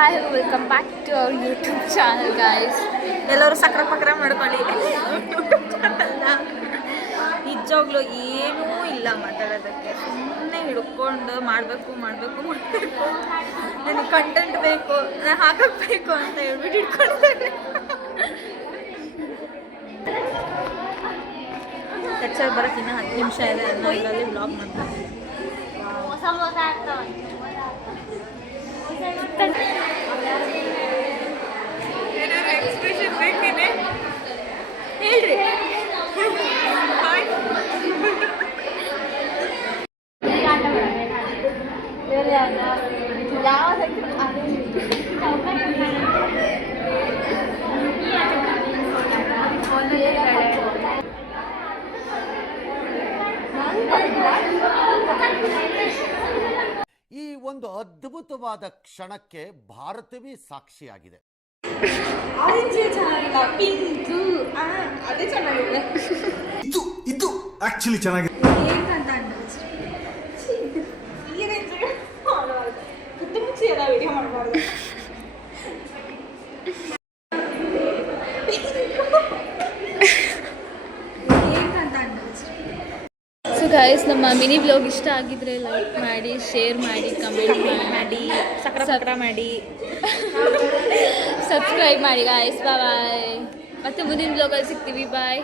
Hi welcome back to our YouTube channel guys. ಎಲ್ಲರೂ ಸಕ್ರ ಪಕ್ರ ಮಾಡ್ಕೊಳ್ಳಿ. ನಿಜವಾಗ್ಲೂ ಏನೂ ಇಲ್ಲ ಮಾತಾಡೋದಕ್ಕೆ, ಸುಮ್ಮನೆ ಹಿಡ್ಕೊಂಡು ಮಾಡಬೇಕು ನನಗೆ ಕಂಟೆಂಟ್ ಬೇಕು, ನಾನು ಹಾಕಬೇಕು ಅಂತ ಹೇಳ್ಬಿಟ್ಟು ಹಿಡ್ಕೊಂಡಿದ್ದೇನೆ. ಲೆಕ್ಚರ್ ಬರೋಕ್ಕೆ ಇನ್ನೂ 10 ನಿಮಿಷ ಇದೆ, ಅನ್ನೋ ಇದರಲ್ಲಿ ಬ್ಲಾಗ್ ಮಾಡ್ತೀನಿ. ಎಕ್ಸ್ಪ್ರೆಷನ್ ಬೇಕೇನೆ ಹೇಳ್ರಿ. ಈ ಒಂದು ಅದ್ಭುತವಾದ ಕ್ಷಣಕ್ಕೆ ಭಾರತವೇ ಸಾಕ್ಷಿಯಾಗಿದೆ. ಅದೇ ಚೆನ್ನಾಗಿದೆ. ಇದು ಆಕ್ಚುಲಿ ಚೆನ್ನಾಗಿದೆ. ವಿಡಿಯೋ ಮಾಡಬಾರ್ದು. ಸೊ ಗಾಯ್ಸ್, ನಮ್ಮ ಮಿನಿ ಬ್ಲಾಗ್ ಇಷ್ಟ ಆಗಿದ್ರೆ ಲೈಕ್ ಮಾಡಿ, ಶೇರ್ ಮಾಡಿ, ಕಮೆಂಟ್ ಮಾಡಿ, ಸಕ್ರ ಮಾಡಿ, ಸಬ್ಸ್ಕ್ರೈಬ್ ಮಾಡಿ ಗಾಯ್ಸ್. ಬಾಯ್. ಮತ್ತೆ ಮುಂದಿನ ಬ್ಲಾಗಲ್ಲಿ ಸಿಗ್ತೀವಿ. ಬಾಯ್.